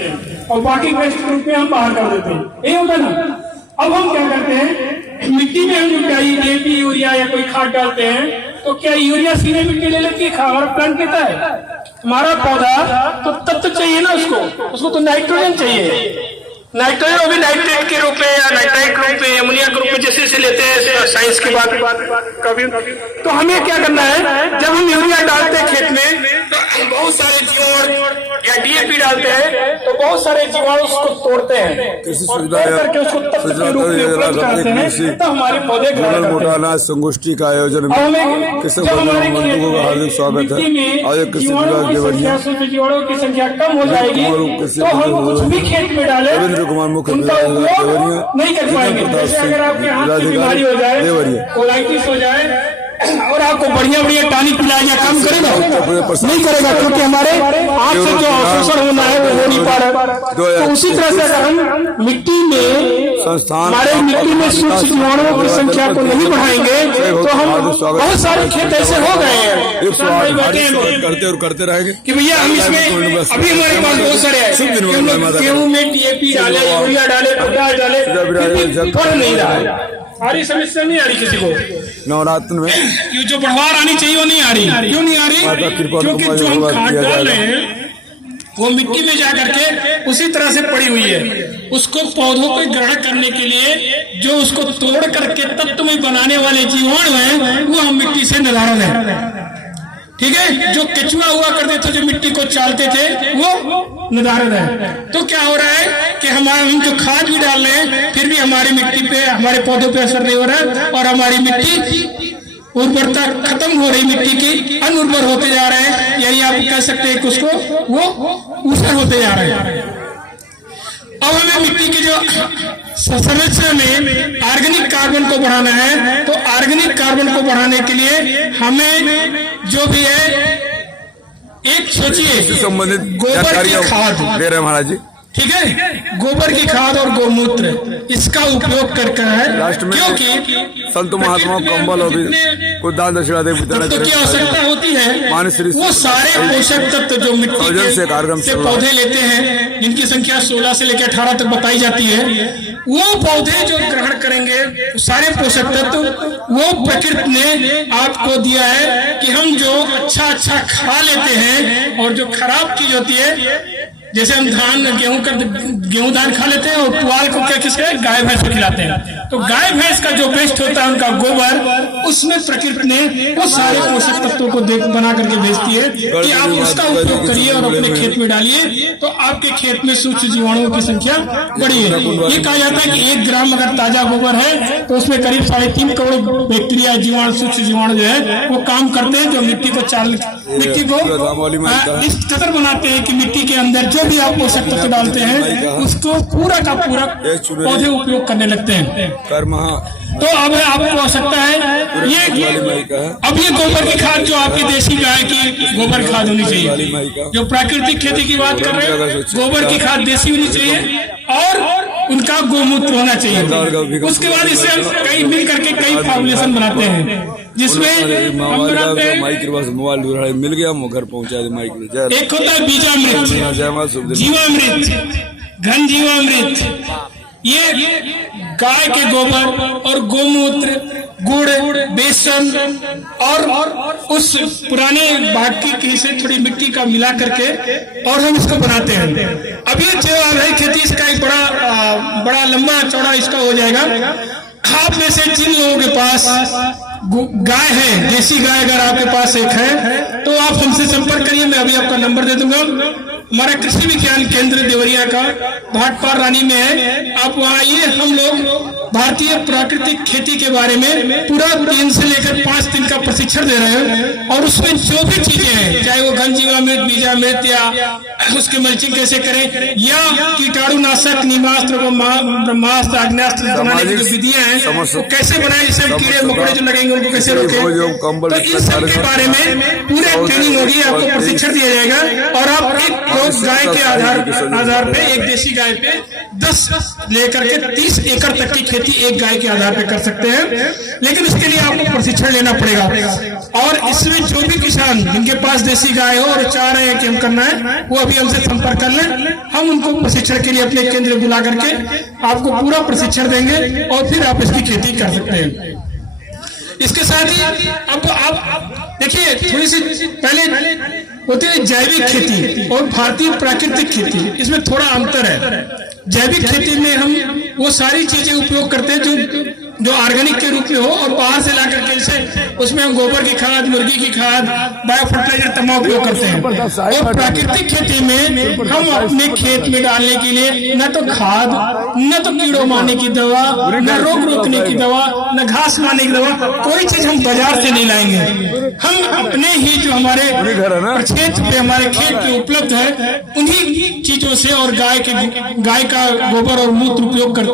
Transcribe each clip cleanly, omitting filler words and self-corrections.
हैं और बाकी वेस्ट ग्रुप में हम बाहर कर देते हैं, ये होता ना। अब हम क्या करते हैं, मिट्टी में हम जो DAP यूरिया या कोई खाद डालते हैं, तो क्या यूरिया सीधे मिट्टी ले लेती है? हमारा प्लांट कहता है हमारा पौधा तो तत्व चाहिए ना, उसको तो नाइट्रोजन चाहिए। नाइट्रोजन अभी नाइट्रेट के रूप में या नाइट्राइट के रूप में, अमोनिया के रूप में जैसे लेते हैं साइंस की बात कभी। तो हमें क्या करना है, जब हम यूरिया डालते हैं खेत में तो बहुत सारे जीवाणु या DAP डालते हैं तो बहुत सारे जीवाणु उसको तोड़ते हैं और तोड़ करके उसको तत्व के रूप में उपयोग करते हैं, तो हमारे पौधे अनाज संगोष्ठी का आयोजन में किसान बंधुओं का हार्दिक स्वागत है। आज कृषि विभाग देवरिया जीवाणुओं की संख्या कम हो जाएगी तो हम कुछ भी खेत में डाले कुमार मुख्य नहीं कर पाएंगे। जैसे अगर आपके हाथ की बीमारी हो जाए, कोलाइटिस हो जाए और आपको बढ़िया बढ़िया टॉनिक पिलाया जाए, काम करेगा? नहीं करेगा, क्योंकि हमारे हाथ से जो अवशोषण होना है वो हो नहीं पा रहा। तो उसी तरह से अगर हम मिट्टी में हमारे मिट्टी में सूक्ष्म जीवाणुओं की संख्या को नहीं बढ़ाएंगे तो हम बहुत सारे खेत ऐसे हो गए हैं करते रहेंगे कि भैया हम इसमें अभी हमारे पास बहुत सारे हैं, गेहूं में DAP डाले, यूरिया डाले, पोटाश डाले, फल नहीं रहा है। आ रही समस्या नहीं आ रही किसी को? नवरात्र में ये जो बढ़वार आनी चाहिए वो नहीं आ रही। क्यों नहीं आ रही? क्योंकि जो हम खाद डाल रहे हैं वो मिट्टी में जा करके उसी तरह से पड़ी हुई है। उसको पौधों को ग्रहण करने के लिए जो उसको तोड़ करके तत्व में बनाने वाले जीवाणु हैं वो हम मिट्टी से निवारण है। ठीक है, जो केचुआ हुआ करते थे, जो मिट्टी को चालते थे, वो निदारण है। तो क्या हो रहा है कि हम जो खाद भी डाल रहे हैं फिर भी हमारी मिट्टी पे, हमारे पौधों पे असर नहीं हो रहा है और हमारी मिट्टी उर्वरता खत्म हो रही, मिट्टी की अनुर्वर होते जा रहे हैं, यानी आप कह सकते हैं कि उसको वो ऊसर होते जा रहे हैं। अब हमें मिट्टी की जो संरचना में ऑर्गेनिक कार्बन को बढ़ाना है, तो ऑर्गेनिक कार्बन को बढ़ाने के लिए हमें जो भी है, एक सोचिए संबंधित गोबर की खाद दे रहे महाराज जी, ठीक है, गोबर की खाद और गौमूत्र इसका उपयोग करके है, क्योंकि संत महात्मा कंबल और को दान दक्षिणा दे तो क्या आवश्यकता होती है, वो सारे पोषक तत्व जो मिट्टी से पौधे लेते हैं, जिनकी संख्या 16 से लेकर 18 तक बताई जाती है, वो पौधे जो ग्रहण करेंगे सारे पोषक तत्व वो प्रकृति ने आपको दिया है कि हम जो अच्छा खा लेते हैं और जो खराब चीज होती है, जैसे हम धान गेहूं धान खा लेते हैं और पुआल को क्या किसके गाय भैंस को खिलाते हैं, तो गाय भैंस का जो वेस्ट होता है उनका गोबर, उसमें प्रकृति ने वो सारे पोषक तत्वों को बना करके भेजती है कि आप उसका उपयोग करिए और अपने खेत में डालिए, तो आपके खेत में सूक्ष्म जीवाणुओं की संख्या बढ़ी है। ये कहा जाता है कि 1 ग्राम अगर ताजा गोबर है तो उसमें करीब 3.5 करोड़ बैक्टीरिया जीवाणु, सूक्ष्म जीवाणु जो है वो काम करते हैं, जो मिट्टी को इस कदर बनाते हैं कि मिट्टी के अंदर जो भी आप पोषक तत्व डालते हैं उसको पूरा का पूरा पौधे उपयोग करने लगते हैं। तो अब आपको आवश्यकता है ये गोबर की खाद, जो आपकी देसी गाय की गोबर खाद होनी चाहिए, जो प्राकृतिक खेती की बात कर रहे हैं, गोबर की खाद देसी होनी चाहिए और उनका गोमूत्र होना चाहिए। उसके बाद इससे हम कई मिल करके कई फॉर्मुलेशन बनाते हैं, जिसमें मोबाइल मिल गया, घर पहुंचा दे। एक होता है बीजामृत, जीवामृत, घन जीवामृत, ये गाय के गोबर और गोमूत्र, गुड़, बेसन और उस पुराने बाकी की से थोड़ी मिट्टी का मिला करके और हम इसको बनाते हैं। अब ये जो है खेती, इसका एक बड़ा लंबा चौड़ा इसका हो जाएगा। आप में से जिन लोगों के पास गाय है, देसी गाय अगर आपके पास एक है तो आप हमसे संपर्क करिए, मैं अभी आपका नंबर दे दूंगा। हमारा कृषि विज्ञान केंद्र देवरिया का भाटपार रानी में है, आप वहाँ आइए। हम लोग भारतीय प्राकृतिक खेती के बारे में पूरा 3 से लेकर 5 दिन का प्रशिक्षण दे रहे हैं, और उसमें जो भी चीजें हैं, चाहे वो घन जीवामृत, बीजामृत या उसके मल्चिंग कैसे करें, या कीटाणुनाशक, नीमास्त्र, ब्रह्मास्त्र, आग्नेयास्त्र बनाने की जो विधियां हैं वो कैसे बनाए, जैसे कीड़े मकोड़े जो लगेंगे उनको कैसे रोकें, तो इन सब के बारे में पूरे ट्रेनिंग होगी, आपको प्रशिक्षण दिया जाएगा। और आप एक गाय के आधार पे, एक देशी गाय पे 10 लेकर के 30 एकड़ तक की खेती एक गाय के आधार पर कर सकते हैं, लेकिन इसके लिए आपको प्रशिक्षण लेना पड़ेगा। और इसमें जो भी किसान जिनके पास देसी गाय हो और चाह रहे हैं कि हम करना है, वो अभी हमसे संपर्क कर लें। हम उनको प्रशिक्षण के लिए अपने केंद्र बुला करके आपको पूरा प्रशिक्षण देंगे और फिर आप इसकी खेती कर सकते हैं। इसके साथ ही अब आप देखिए, थोड़ी सी पहले होती है जैविक खेती और भारतीय प्राकृतिक खेती, इसमें थोड़ा अंतर है। जैविक खेती में हम वो सारी चीजें उपयोग करते हैं जो ऑर्गेनिक के रूप में हो, और बाहर से ला करके जैसे उसमें हम गोबर की खाद, मुर्गी की खाद, बायो फर्टिलाइजर तमाम उपयोग करते हैं। और प्राकृतिक खेती में हम अपने खेत में डालने के लिए न तो खाद, न तो कीड़ों मारने की दवा, न रोग रोकने की दवा, न घास मारने की दवा, कोई चीज हम बाजार से नहीं लाएंगे। हम अपने ही जो हमारे क्षेत्र पे, हमारे खेत पे उपलब्ध है, उन्हीं चीजों से और गाय का गोबर और मूत्र उपयोग करते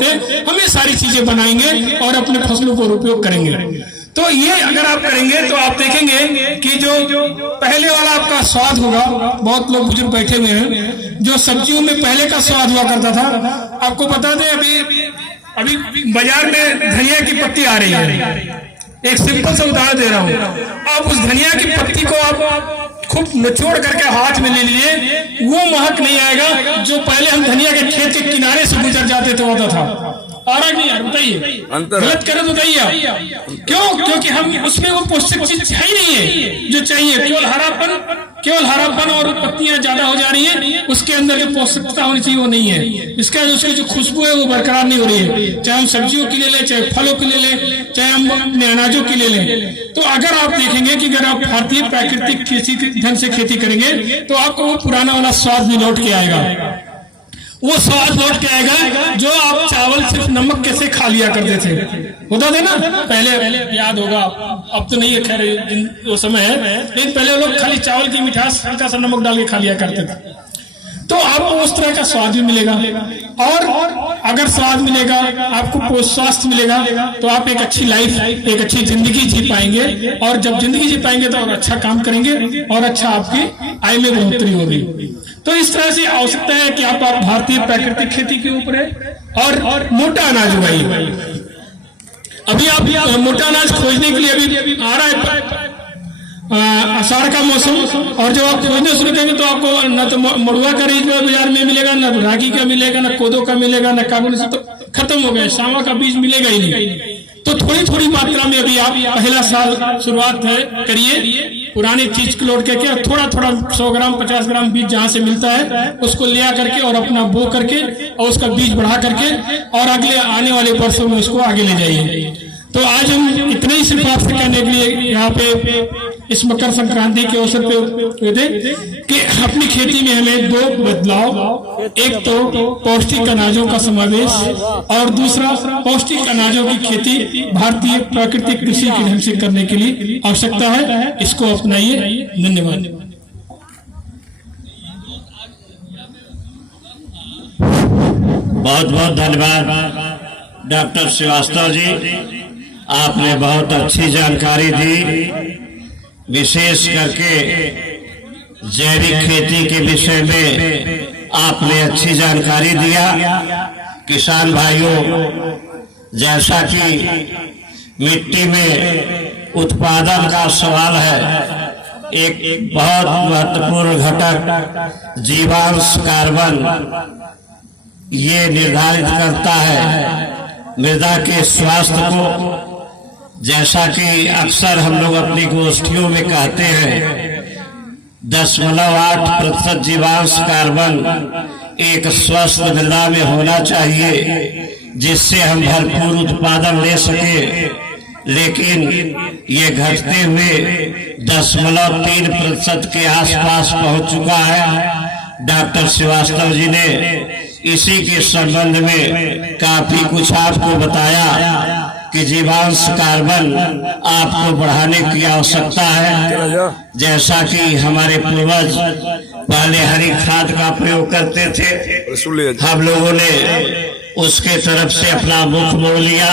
हम ये सारी चीजें बनाएंगे और अपने फसलों को उपयोग करेंगे। तो ये अगर आप करेंगे तो आप देखेंगे कि जो पहले वाला आपका स्वाद होगा, बहुत लोग बुजुर्ग बैठे हुए हैं, जो सब्जियों में पहले का स्वाद हुआ करता था। आपको बता दें, अभी बाजार में धनिया की पत्ती आ रही है, एक सिंपल सा उदाहरण दे रहा हूँ। आप उस धनिया की पत्ती को आप खूब निचोड़ करके हाथ में ले लिए, वो महक नहीं आएगा जो पहले हम धनिया के खेत के किनारे से गुजर जाते थे होता था। आ रहा नहीं यार, बताइए, गलत करें तो बताइए आप। क्यों? क्योंकि हम उसमें वो पौष्टिक चीज है ही नहीं है जो चाहिए, केवल हरापन और पत्तियां ज्यादा हो जा रही है, उसके अंदर जो पौष्टिकता होनी चाहिए वो नहीं है। इसके उसकी जो खुशबू है वो बरकरार नहीं हो रही है, चाहे हम सब्जियों के लिए ले, चाहे फलों के लिए ले, चाहे हम अपने अनाजों के लिए लें। तो अगर आप देखेंगे कि अगर आप भारतीय प्राकृतिक खेती ढंग से खेती करेंगे तो आपको वो पुराना वाला स्वाद भी लौट के आएगा। वो स्वाद लौट के आएगा जो आप चावल सिर्फ नमक कैसे खा लिया करते थे, होता था ना पहले, याद होगा। अब तो नहीं है, खैर वो समय है, लेकिन पहले लोग खाली चावल की मिठास हल्का सा नमक डाल के खा लिया करते थे। तो आपको उस तरह का स्वाद भी मिलेगा, और अगर स्वाद मिलेगा, आपको स्वास्थ्य मिलेगा, तो आप एक अच्छी लाइफ, एक अच्छी जिंदगी जी पाएंगे। और जब जिंदगी जी पाएंगे तो और अच्छा काम करेंगे और अच्छा आपकी आय में बढ़ोतरी होगी। तो इस तरह से आवश्यकता है कि आप भारतीय प्राकृतिक खेती के ऊपर है और मोटा अनाज उगाइए। अभी आप मोटा अनाज खोजने के लिए अभी आ रहा है आषाढ़ का मौसम, और जब आप खोजने शुरू करेंगे तो आपको न तो मड़ुआ का बीज बाजार में मिलेगा, न रागी का मिलेगा, न कोदो का मिलेगा, न काबुली से, तो खत्म हो गया, सावा का बीज मिलेगा ही नहीं। तो थोड़ी थोड़ी मात्रा में अभी आप पहला साल शुरुआत करिए, पुरानी चीज को लौट करके थोड़ा थोड़ा 100 ग्राम 50 ग्राम बीज जहाँ से मिलता है उसको ले करके और अपना बो करके और उसका बीज बढ़ा करके और अगले आने वाले वर्षों में उसको आगे ले जाइए। तो आज हम इतने ही सिर्फ आपसे कहने के लिए यहाँ पे इस मकर संक्रांति के अवसर पे थे कि अपनी खेती में हमें 2 बदलाव, एक तो पौष्टिक अनाजों का समावेश और दूसरा पौष्टिक अनाजों की खेती भारतीय प्राकृतिक कृषि के ढंग से करने के लिए आवश्यकता है। इसको अपनाइए। धन्यवाद। बहुत बहुत धन्यवाद डॉक्टर श्रीवास्तव जी, आपने बहुत अच्छी जानकारी दी। विशेष करके जैविक खेती के विषय में आपने अच्छी जानकारी दिया। किसान भाइयों, जैसा कि मिट्टी में उत्पादन का सवाल है, एक बहुत महत्वपूर्ण घटक जीवांश कार्बन ये निर्धारित करता है मृदा के स्वास्थ्य को। जैसा कि अक्सर हम लोग अपनी गोष्ठियों में कहते हैं, 0.8% जीवांश कार्बन एक स्वस्थ मृदा में होना चाहिए जिससे हम भरपूर उत्पादन ले सके। लेकिन ये घटते हुए 0.3% के आसपास पहुंच चुका है। डॉक्टर श्रीवास्तव जी ने इसी के संबंध में काफी कुछ आपको बताया कि जीवांश कार्बन आपको बढ़ाने की आवश्यकता है। जैसा कि हमारे पूर्वज पहले हरी खाद का प्रयोग करते थे, हम लोगों ने उसके तरफ से अपना मुख मोड़ लिया।